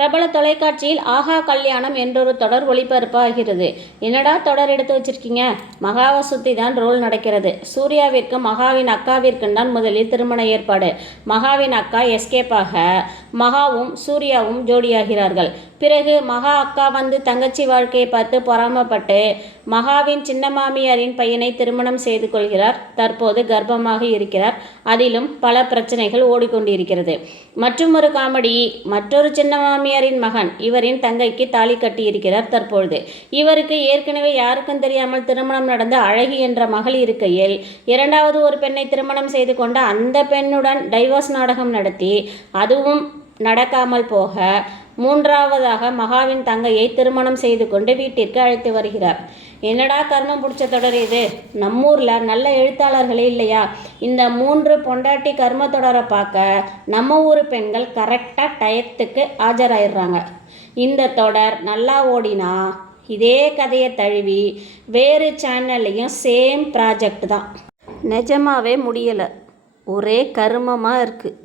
பிரபல தொலைக்காட்சியில் ஆஹா கல்யாணம் என்றொரு தொடர் ஒளிபரப்பாகிறது. என்னடா தொடர் எடுத்து வச்சிருக்கீங்க? மகாவை சுற்றி தான் ரோல் நடக்கிறது. சூர்யாவிற்கு மகாவின் அக்காவிற்கும் தான் முதலில் திருமண ஏற்பாடு. மகாவின் அக்கா எஸ்கேப்பாக மகாவும் சூர்யாவும் ஜோடியாகிறார்கள். பிறகு மகா அக்கா வந்து தங்கச்சி வாழ்க்கையை பார்த்து பொறாமப்பட்டு மகாவின் சின்ன மாமியாரின் பையனை திருமணம் செய்து கொள்கிறார். தற்போது கர்ப்பமாக இருக்கிறார். அதிலும் பல பிரச்சனைகள் ஓடிக்கொண்டிருக்கிறது. மற்றும் ஒரு காமெடி மற்றொரு சின்ன மாமியாரின் மகன் இவரின் தங்கைக்கு தாலி கட்டியிருக்கிறார் தற்பொழுது. இவருக்கு ஏற்கனவே யாருக்கும் தெரியாமல் திருமணம் நடந்த அழகி என்ற மகள் இருக்கையில் இரண்டாவது ஒரு பெண்ணை திருமணம் செய்து கொண்ட அந்த பெண்ணுடன் டைவர்ஸ் நாடகம் நடத்தி அதுவும் நடக்காமல் போக மூன்றாவதாக மகாவின் தங்கையை திருமணம் செய்து கொண்டு வீட்டிற்கு அழைத்து வருகிறார். என்னடா கர்மம் பிடிச்ச தொடர் இது? நம்மூரில் நல்ல எழுத்தாளர்களே இல்லையா? இந்த மூன்று பொண்டாட்டி கர்ம தொடரை பார்க்க நம்ம ஊர் பெண்கள் கரெக்டாக டயத்துக்கு ஆஜராயிடுறாங்க. இந்த தொடர் நல்லா ஓடினா இதே கதையை தழுவி வேறு சேனல்லையும் சேம் ப்ராஜெக்ட் தான். நிஜமாவே முடியலை. ஒரே கருமமாக இருக்குது